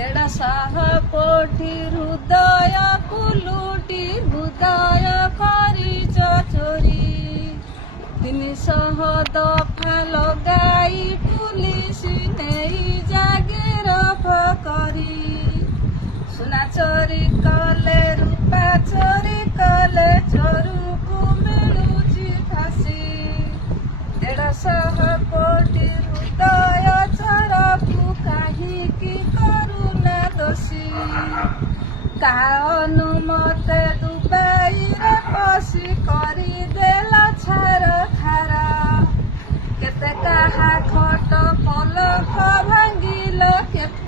ଦେଢ଼ଶହ କୋଟି ହୃଦୟ କୁଲୁଟି ହୃଦୟ କରିଛ ଚୋରି 300 ଦଫା ଲଗାଇ ପୁଲିସ ନେଇ ଜାଗିରଫ କରି ସୁନା ଚୋରି କଲେ ରୂପା ଚୋରି କଲେ ଚୋରକୁ ମିଳୁଛି ଫାଶୀ 150 କୋଟି ହୃଦୟ ଚୋରକୁ କାହିଁକି କରୁନା ଦୋଷୀ କାହା ଅନୁମତେ ଦୁବାଇରେ ପଶି କରିଦେଲ ଛାର ଖାର କେତେ କାହା ଖଟ ପଲକ ଭାଙ୍ଗିଲ କେତେ